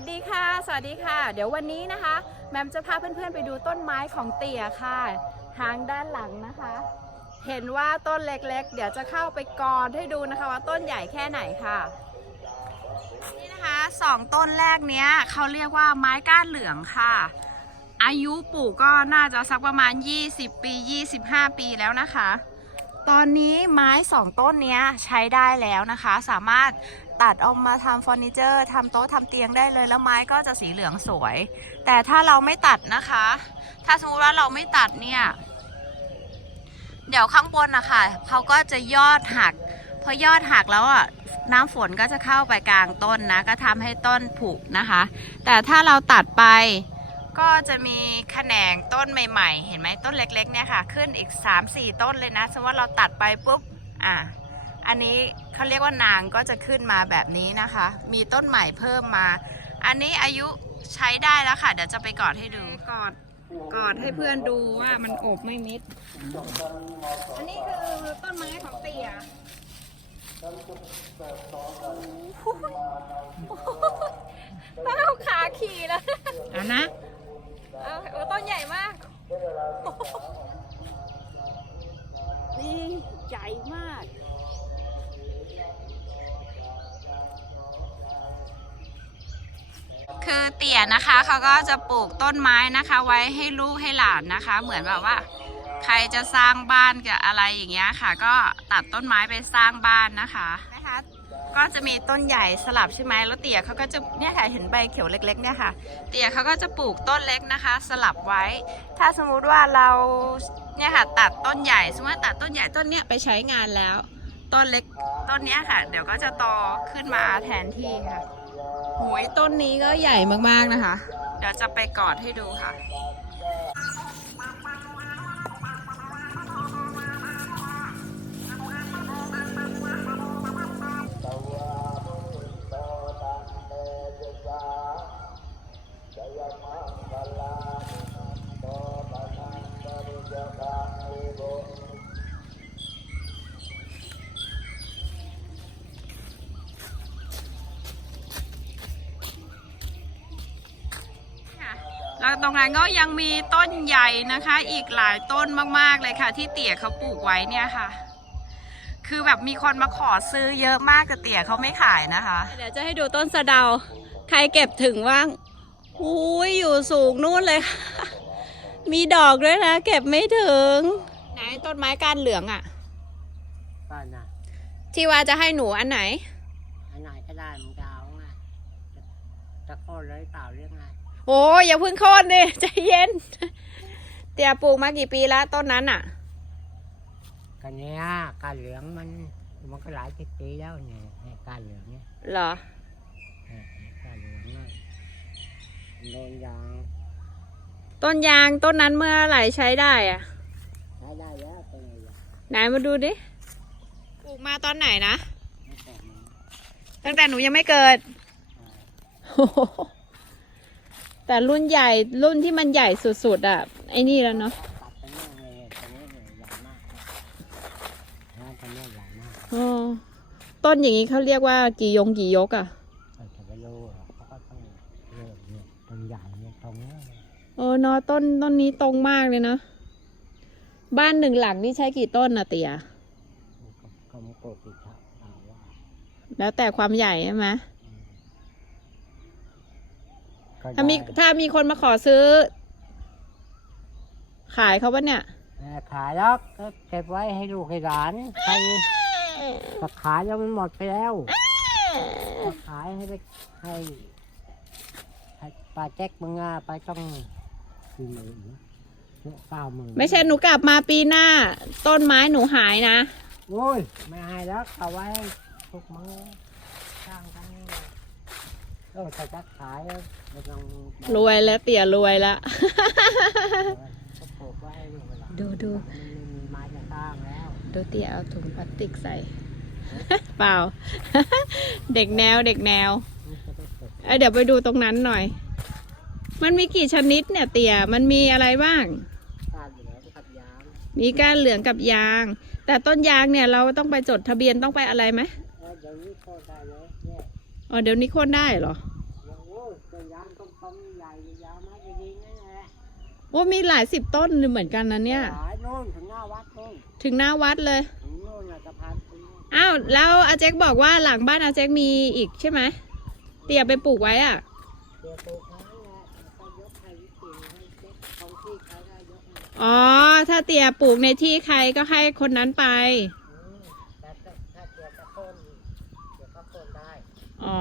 สดีค่ะ สวัสดีค่ะ เดี๋ยววันนี้นะคะ แมมจะพาเพื่อนๆไปดูต้นไม้ของเตี่ยค่ะ ทางด้านหลังนะคะ เห็นว่าต้นเล็กๆ เดี๋ยวจะเข้าไปกอดให้ดูนะคะว่าต้นใหญ่แค่ไหนค่ะ นี่นะคะสองต้นแรกเนี้ยเขาเรียกว่าไม้ก้านเหลืองค่ะ อายุปลูกก็น่าจะสักประมาณ 20 ปี 25 ปีแล้วนะคะ ตอนนี้ไม้สองต้นเนี้ยใช้ได้แล้วนะคะ สามารถตัดออกมาทำเฟอร์นิเจอร์ทำโต๊ะทำเตียงได้เลยแล้วไม้ก็จะสีเหลืองสวย แต่ถ้าเราไม่ตัดนะคะ ถ้าสมมติว่าเราไม่ตัดเนี่ยเดี๋ยวข้างบนนะคะเขาก็จะยอดหักพอยอดหักแล้วอะน้ำฝนก็จะเข้าไปกลางต้นนะ ก็ทำให้ต้นผุนะคะ แต่ถ้าเราตัดไป ก็จะมีแขนงต้นใหม่ๆ เห็นไหมต้นเล็กๆเนี่ยค่ะ ขึ้นอีก 3-4 ต้นเลยนะสมมติว่าเราตัดไปปุ๊บอะอันนี้เขาเรียกว่านางก็จะขึ้นมาแบบนี้นะคะ มีต้นใหม่เพิ่มมา อันนี้อายุใช้ได้แล้วค่ะ เดี๋ยวจะไปกอดให้ดูกอดกอดให้เพื่อนดูว่ามันอบไม่มิด อันนี้คือต้นไม้ของเตี่ยต้องเอาขาขี่แล้วเอานะเอาโอ้ต้นใหญ่มาก นี่ใหญ่มาก คือเตี่ยนะคะเขาก็จะปลูกต้นไม้นะคะ ไว้ให้ลูกให้หลานนะคะ เหมือนแบบว่า ใครจะสร้างบ้านกับอะไรอย่างเงี้ยค่ะ ก็ตัดต้นไม้ไปสร้างบ้านนะคะนะคะ ก็จะมีต้นใหญ่สลับใช่ไหมแล้วเตี่ยเขาก็จะเนี่ยค่ะเห็นใบเขียวเล็กๆเนี่ยค่ะ เตี่ยเขาก็จะปลูกต้นเล็กนะคะ สลับไว้ ถ้าสมมุติว่าเราเนี่ยค่ะตัดต้นใหญ่สมมติว่าตัดต้นใหญ่ต้นเนี้ยไปใช้งานแล้ว ต้นเล็กต้นเนี้ยค่ะ เดี๋ยวก็จะโตขึ้นมาแทนที่ค่ะโหยต้นนี้ก็ใหญ่มากๆนะคะ เดี๋ยวจะไปกอดให้ดูค่ะค่ะ ตรงนั้นก็ยังมีต้นใหญ่นะคะ อีกหลายต้นมากๆเลยค่ะ ที่เตี่ยเขาปลูกไว้เนี่ยค่ะ คือแบบมีคนมาขอซื้อเยอะมากแต่เตี่ยเขาไม่ขายนะคะ เดี๋ยวจะให้ดูต้นสะเดา ใครเก็บถึงว่างอุ้ยอยู่สูงนู่นเลยค่ะมีดอกด้วยนะ เก็บไม่ถึง ไหนต้นไม้ก้านเหลืองอะก่อนนะที่ว่าจะให้หนูอันไหน อันไหนก็ได้มึงจะเอาไงจะจะโค่นเลยเปล่าเรื่องไง โอ้ยอย่าเพึ่งโค่นดิใจเย็น เตี่ยปลูกมากี่ปีแล้วต้นนั้นอะกันเนี้ยการเหลืองมันมันก็หลายสิบปีแล้วเนี่ยไอ้การเหลืองเนี่ยเหรอไอ้การเหลืองเนี่ยโดนยางต้นยางต้นนั้นเมื่อไหร่ใช้ได้อะใช้ได้แล้วเป็นไงล่ะไหนมาดูดิปลูกมาตอนไหนนะไม่แต่มันตั้งแต่หนูยังไม่เกิด แต่รุ่นใหญ่รุ่นที่มันใหญ่สุดๆอะไอ้นี่แล้วเนาะตัดไปเนี่ยเลยตรงนี้เลยใหญ่มากแล้วตรงนี้ใหญ่มากอ๋อต้นอย่างนี้เขาเรียกว่ากี่ยงกี่ยกอะเราจะไปรู้เหรอเขาก็ต้องเลือกเนี่ยต้นใหญ่เนี่ยตรงเนี้ยเลยเออเนาะต้นต้นนี้ตรงมากเลยเนาะบ้านหนึ่งหลังนี่ใช้กี่ต้นน่ะเตีย มันก็ก็มันโกรธติดครับถามว่า แล้วแต่ความใหญ่ใช่ไหม ก็ถ้ามีได้ถ้ามีคนมาขอซื้อ ขายเขาปะเนี่ย เอ่อขายแล้วก็เก็บไว้ให้ลูกให้หลานใครถ้าขายแล้วมันหมดไปแล้วถ้าขายให้ไปให้ให้ปลาแจ็คมึงอะไปต้องสี่หมื่นเก้าหมื่นไม่ใช่หนูกลับมาปีหน้า ต้นไม้หนูหายนะ โอ้ยไม่ให้แล้วเอาไว้ให้พวกมึงสร้างกันนี่ เออถ้าจะขายแล้วไม่ต้องรวยแล้วเตี่ยรวยแล้วก็ปลูกไว้ให้ลูกให้หลานดูดู มันไม่มีไม้จะสร้างแล้วดูเตี่ยเอาถุงพลาสติกใส่ เปล่า เด็กแนวเด็กแนวมันจะได้ปลูกเอ้ยเดี๋ยวไปดูตรงนั้นหน่อย มันมีกี่ชนิดเนี่ยเตี่ยมันมีอะไรบ้างการเหลือกับยางมีก้านเหลืองกับยาง แต่ต้นยางเนี่ยเราต้องไปจดทะเบียนต้องไปอะไรไหมเออเดี๋ยวนี้โคตรได้เลยเนี่ย อ๋อเดี๋ยวนี้โค่นได้เหรอโอ้ยต้นต้นยางต้นต้นใหญ่ยาวมาจะดีนั่นแหละโอ้มีหลายสิบต้นเหมือนกันนะเนี่ยหลายโน่นถึงหน้าวัดโน่นถึงหน้าวัดเลย ถึงโน่นน่ะสะพานปูนอ้าวแล้วอาเจ๊กบอกว่าหลังบ้านอาเจ๊กมีอีกใช่ไหมเตียไปปลูกไว้อะ เดี๋ยวปลูกครั้งแหละแล้วก็ยกให้วิจิตรให้เช็คตรงที่เขาได้ยกให้อ๋อ ถ้าเตียปลูกในที่ใครก็ให้คนนั้นไป อืมแต่ถ้าถ้าเกี่ยวกับต้นเกี่ยวกับต้นได้ อ๋อ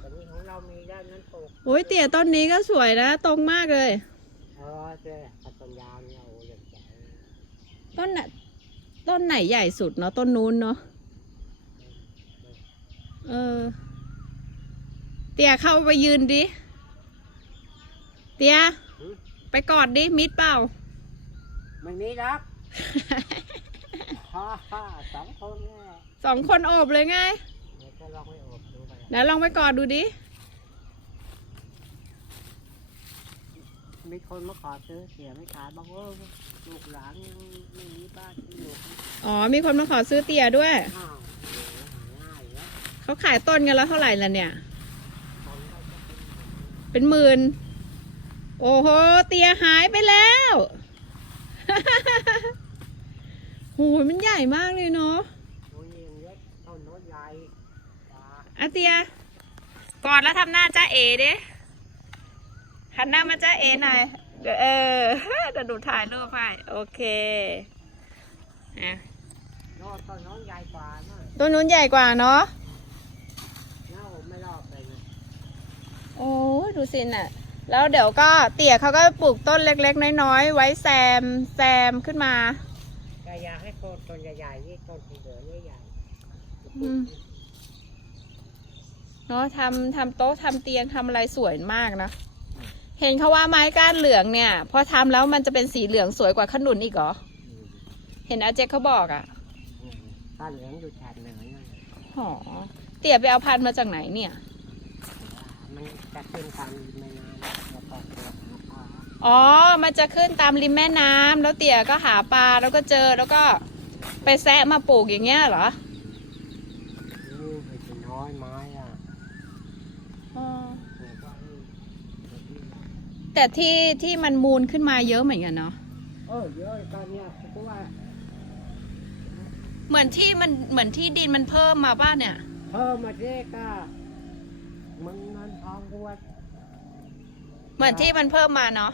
แต่นี่ของเรามีด้านนั้นปลูกโอ้ยเตียต้นนี้ก็สวยนะ ตรงมากเลย เออเจ้ตัดต้นยาวเนี่ยโอ้ยอย่างใหญ่ต้นน่ะต้นไหนใหญ่สุดเนาะต้นนู้นเนาะเออ เตียเข้าไปยืนดิ เตียหืมไปกอดดิมิดเปล่า ไม่มีรัก ฮ่าฮ่าสองคนเนี่ยสองคนโอบเลยไง เดี๋ยวจะลองไปโอบดูไป แล้วลองไปกอดดูดิ มีคนมาขอซื้อเสียไม่ขายบอกว่าลูกหลานยังไม่มีบ้านที่อยู่อ๋อ มีคนมาขอซื้อเตียด้วย อ้าวโหหาง่ายแล้วเขาขายต้นกันแล้วเท่าไหร่ละเนี่ยคนก็จะเป็นเป็นหมื่น โอ้โห เตียหายไปแล้วโหมันใหญ่มากเลยเนาะ โอ้ยยังเล็กต้นโน้นใหญ่กว่า อาเตียกอดแล้วทำหน้าจ้าเอดิหันหน้ามาจ้าเอหน่อยเดี๋ยวเออเดี๋ยวดูถ่ายรูปให้โอเคอะโน้นต้นโน้นใหญ่กว่านะต้นนู้นใหญ่กว่าเนาะเน่าไม่รอบเลยนะโอ้ยดูสิน่ะ แล้วเดี๋ยวก็เตี่ยเขาก็ปลูกต้นเล็กๆ น้อยๆ ไว้แซมแซมขึ้นมาแต่อยากให้ต้นต้นใหญ่ๆนี่ต้นสีเหลืองนี่ใหญ่อืม เนาะทำทำโต๊ะทำเตียงทำอะไรสวยมากนะ เห็นเขาว่าไม้ก้านเหลืองเนี่ยพอทำแล้วมันจะเป็นสีเหลืองสวยกว่าขนุนอีกเหรออืมเห็นอาเจคเขาบอกอะ่ะอืมต้นเหลืองอยู่แถบเหนือนั่นแหละหอเตี่ยไปเอาพันธุ์มาจากไหนเนี่ย มันจะขึ้นตามแม่น้ำแล้วก็เจอหาปลาอ๋อ มันจะขึ้นตามริมแม่น้ำแล้วเตี่ยก็หาปลาแล้วก็เจอแล้วก็ไปแซะมาปลูกอย่างเงี้ยเหรออืมไปถึงน้อยไม้อะ อ๋อ ปลูกไว้เดี๋ยวนี้ แต่ที่ที่มันมูลขึ้นมาเยอะเหมือนกันเนาะเออเยอะตอนเนี้ยเพราะว่า เหมือนที่มันเหมือนที่ดินมันเพิ่มมาป่ะเนี่ย เพิ่มมาเจ๊ก็มันเงินทองด้วยเหมือนที่มันเพิ่มมาเนาะ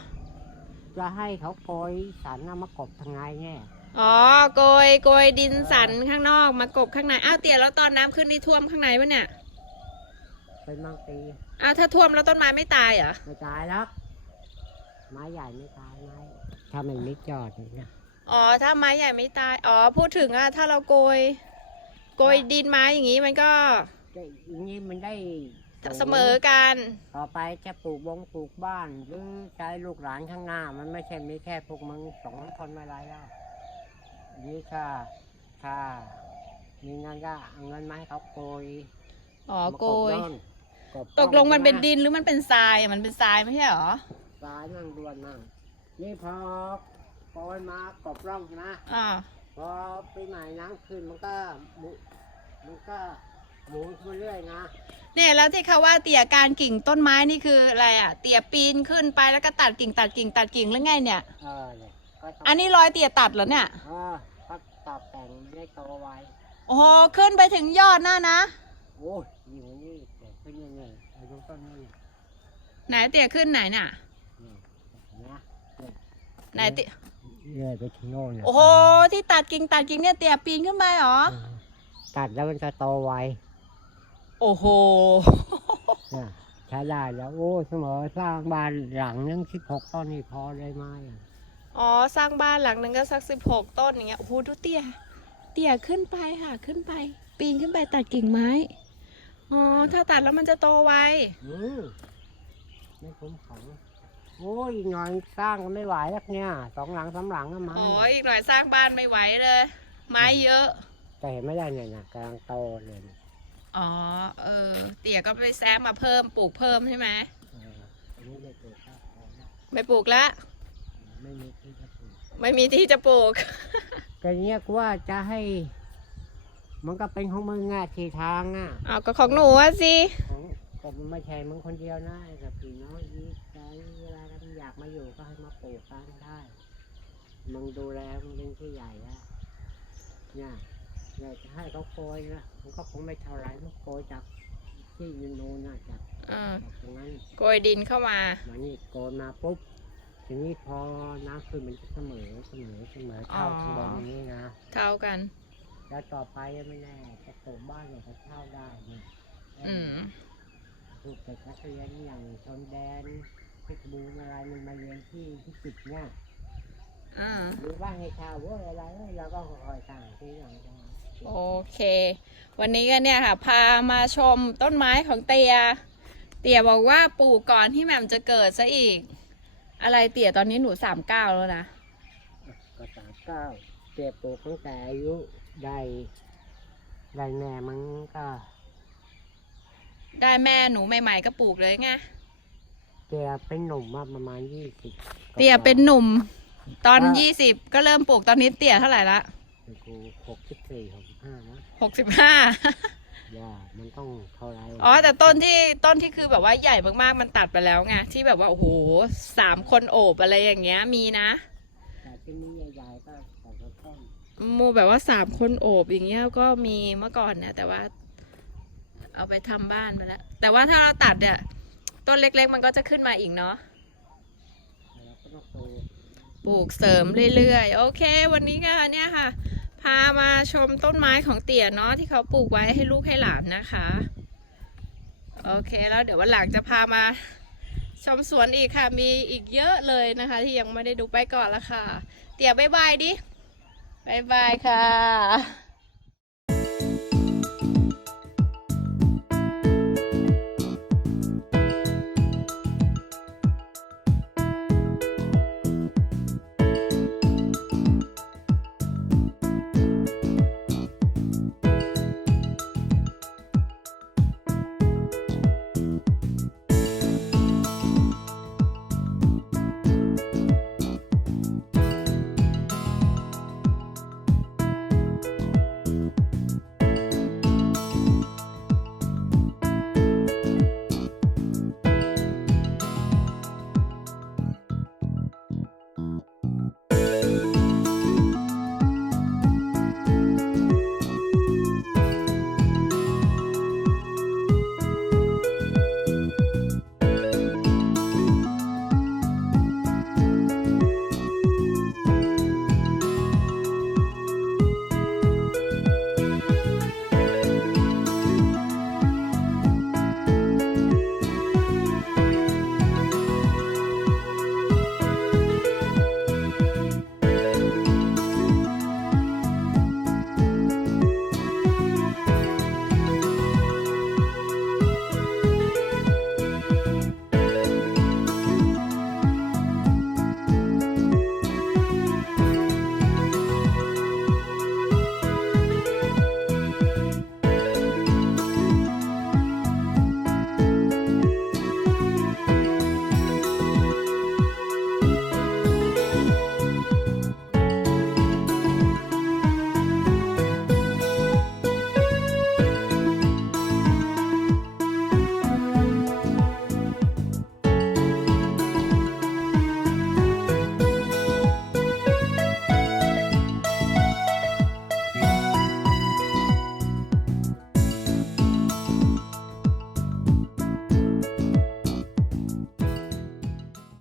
จะให้เขาโกยสันน่ะมากบทางไงเนี่ยอ๋อโกยโกยดินสันข้างนอกมากบข้างในอ้าวเตี่ยแล้วตอนน้ำขึ้นที่ท่วมข้างในปะเนี่ย เป็นบางปีอ้าวถ้าท่วมแล้วต้นไม้ไม่ตายเหรอ ไม่ตายหรอกไม้ใหญ่ไม่ตายไม้ถ้ามันไม่จอดอย่างเงี้ยอ๋อ ถ้าไม้ใหญ่ไม่ตาย อ๋อ พูดถึงอะถ้าเราโกย โกยดินไม้อย่างนี้มันก็ก็อย่างนี้มันได้เสมอกัน ต่อไปจะปลูกบงปลูกบ้านหรือใช้ลูกหลานข้างหน้า มันไม่ใช่มีแค่พวกมึงสองคนมาไรแล้วนี่ถ้าถ้ามีเงินก็เอาเงินมาให้เขาโกยอ๋อ โกยมาบโน่นบ ตกลงมันเป็นใช่ไหดินหรือมันเป็นทรายอะมันเป็นทรายไม่ใช่เหรอสายนั่งดวนนั่งนี่พอโกยมากบร่องใช่ไหมอ่าพอปีใหม่น้ำขึ้นมันก็หมุมันก็หมุนไปเรื่อยนะเนี่ยแล้วที่เขาว่าเตี่ยการกิ่งต้นไม้นี่คืออะไรอะเตี่ยปีนขึ้นไปแล้วก็ตัดกิ่งตัดกิ่งตัดกิ่งแล้วไงเนี่ย เออเนี่ยก็ต้องอันนี้รอยเตี่ยตัดเหรอเนี่ยเออก็ตอบแต่งไม่ได้โตไว โอ้โหขึ้นไปถึงยอดหน้านะ โอ้ยอยู่นี่เกิด ขึ้นยังไงอายุต้นนี้ไหนเตี่ยขึ้นไหนน่ะนี่นะไหนเตี่ยเลื่อยไปถึงโน่นเนี่ยโอ้โหที่ตัดกิ่งตัดกิ่งเนี่ยเตี่ยปีนขึ้นไปเหรอเออตัดแล้วมันจะโตไวโอ้โหเนี่ยใช้ได้แล้วโอ้เสมอสร้างบ้านหลังนึงสิบหกต้นนี่พอเลยไหมอะอ๋อสร้างบ้านหลังหนึ่งก็สักสิบหกต้นอย่างเงี้ยโอ้โหดูเตี่ยเตี่ยขึ้นไปค่ะขึ้นไป ปีนขึ้นไปตัดกิ่งไม้ อ๋อ ถ้าตัดแล้วมันจะโตไว อืมไม่คุ้มของโอ้ยอีกหน่อยสร้างก็ไม่ไหวแล้วเนี่ยสองหลังสามหลังก็มาโอ้ยอีกหน่อยสร้างบ้านไม่ไหวเลย ไม้เยอะแต่เห็นไม่ได้เนี่ยนะกำลังโตเลยเนี่ยอ๋อ เออ เตี่ยก็ไปแซมมาเพิ่ม ปลูกเพิ่มใช่ไหม เอออันนี้ไม่ปลูกครับพอแล้วไม่ปลูกแล้วไม่มีที่จะปลูกไม่มีที่จะปลูกแต่เนี้ยกูว่าจะให้ มันก็เป็นของมึงอะทีทางอะเอาก็ของหนูอะสิ ของแต่ก็ไม่ใช่มึงคนเดียวนะไอ้กับพี่น้องอีกใจเวลาเราอยากมาอยู่ก็ให้มาปลูกกันได้ มึงดูแลมึงเป็นที่ใหญ่แล้วเนี่ยอยากจะให้เขาโกยนะมันก็คงไม่เท่าไหรมันโกยจากที่ยูโนน่าจะอ่า จากตรงนั้นโกยดินเข้ามา มานี่โกยมาปุ๊บทีนี้พอน้ำขึ้นมันจะเสมอเสมอเสมอเท่าอ๋อ ข้างบนอย่างนี้นะ เท่ากัน แล้วต่อไปไม่แน่จะปลูกบ้านเนี่ยก็เช่าได้เนี่ยอืมปลูกแต่นักเรียนอย่างชนแดนเพชรบูรณ์อะไรมันมาเรียนที่ที่จิตรเนี่ยอ่าหรือบ้านให้เช่าเว้ยอะไรเว้ยเราก็คอยสั่งที่หลังจะโอเค วันนี้ก็เนี่ยค่ะ พามาชมต้นไม้ของเตีย เตียบอกว่าปลูกก่อนที่แหม่มจะเกิดซะอีก อะไรเตียตอนนี้หนูสามเก้าแล้วนะก็สามเก้าเจ็บปลูกตั้งแต่อายุ ได้ได้แม่มันก็ได้แม่หนูใหม่ ๆ ก็ปลูกเลยไงเตียเป็นหนุ่มมาประมาณยี่สิบเตียเป็นหนุ่ม ตอนยี่สิบก็เริ่มปลูกตอนนี้เตียเท่าไหร่ละกูหกสิบสี่หกสิบห้านะหกสิบห้าย่ามันต้องเท่าไรอ๋อแต่ต้นที่ต้นที่คือแบบว่าใหญ่มากๆมันตัดไปแล้วไงที่แบบว่าโอ้โหสามคนโอบอะไรอย่างเงี้ยมีนะแต่ที่นี้ใหญ่ๆก็สองต้น โมแบบว่าสามคนโอบอย่างเงี้ยก็มีเมื่อก่อนเนี่ยแต่ว่า เอาไปทำบ้านไปแล้ว แต่ว่าถ้าเราตัดเนี่ยต้นเล็ก ๆ มันก็จะขึ้นมาอีกเนาะปลูกปลูกเสริมเรื่อยๆ โอเค วันนี้ก็เนี่ยค่ะ พามาชมต้นไม้ของเตี่ยเนาะที่เขาปลูกไว้ให้ลูกให้หลานนะคะ โอเคแล้วเดี๋ยววันหลังจะพามาชมสวนอีกค่ะ มีอีกเยอะเลยนะคะ ที่ยังไม่ได้ดูไปก่อนละค่ะ เตี่ยบายบายดิ บายบายค่ะ